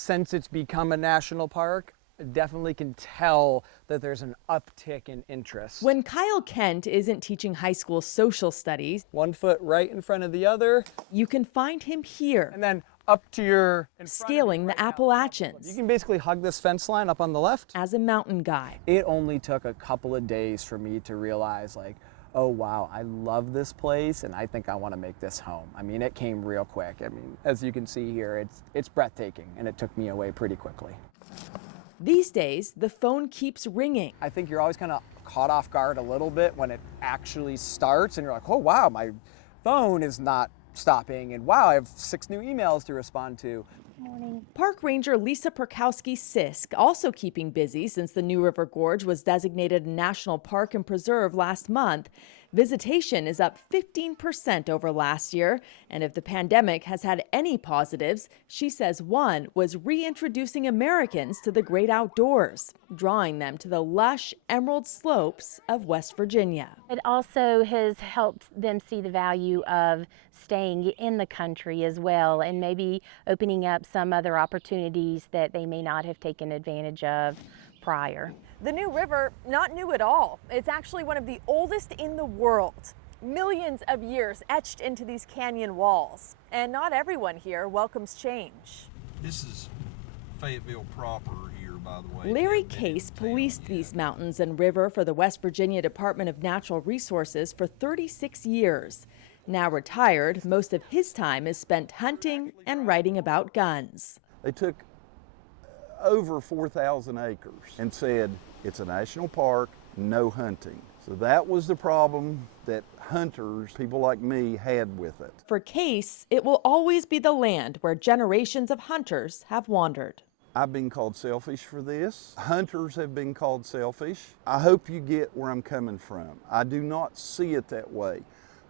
since it's become a national park, I definitely can tell that there's an uptick in interest. When Kyle Kent isn't teaching high school social studies, one foot right in front of the other, you can find him here, and then up to your scaling the Appalachians. You can basically hug this fence line up on the left. As a mountain guide, it only took a couple of days for me to realize, like, oh wow, I love this place and I think I want to make this home. I mean, it came real quick. I mean, as you can see here, it's breathtaking, and it took me away pretty quickly. These days, the phone keeps ringing. I think you're always kind of caught off guard a little bit when it actually starts and you're like, oh wow, my phone is not stopping, and wow, I have 6 new emails to respond to. Morning. Park Ranger Lisa Perkowski-Sisk also keeping busy since the new River Gorge was designated a national park and preserve last month. Visitation is up 15% over last year, and if the pandemic has had any positives, she says one was reintroducing Americans to the great outdoors, drawing them to the lush emerald slopes of West Virginia. It also has helped them see the value of staying in the country as well, and maybe opening up some other opportunities that they may not have taken advantage of prior. The new river, not new at all. It's actually one of the oldest in the world. Millions of years etched into these canyon walls. And not everyone here welcomes change. This is Fayetteville proper here, by the way. Larry Case policed these mountains and river for the West Virginia Department of Natural Resources for 36 years. Now retired, most of his time is spent hunting and writing about guns. They took over 4,000 acres and said it's a national park, no hunting. So that was the problem that hunters, people like me, had with it. For Case, it will always be the land where generations of hunters have wandered. I've been called selfish for this. Hunters have been called selfish. I hope you get where I'm coming from. I do not see it that way.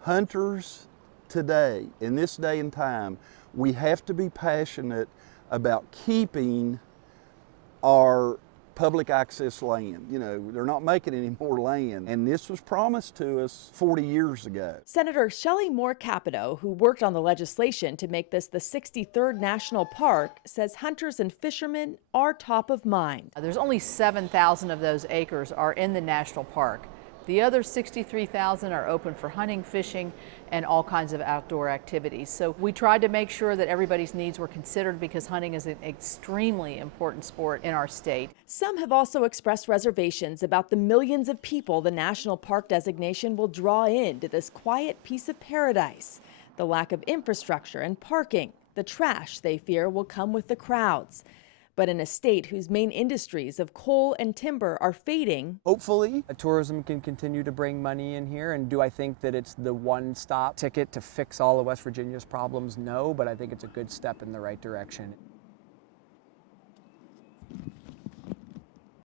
Hunters today, in this day and time, we have to be passionate about keeping our public access land. You know, they're not making any more land, and this was promised to us 40 years ago. Senator Shelley Moore Capito, who worked on the legislation to make this the 63rd national park, says hunters and fishermen are top of mind. There's only 7,000 of those acres are in the national park. The other 63,000 are open for hunting, fishing, and all kinds of outdoor activities. So we tried to make sure that everybody's needs were considered, because hunting is an extremely important sport in our state. Some have also expressed reservations about the millions of people the national park designation will draw into this quiet piece of paradise. The lack of infrastructure and parking, the trash they fear will come with the crowds. But in a state whose main industries of coal and timber are fading, hopefully, tourism can continue to bring money in here. And do I think that it's the one-stop ticket to fix all of West Virginia's problems? No, but I think it's a good step in the right direction.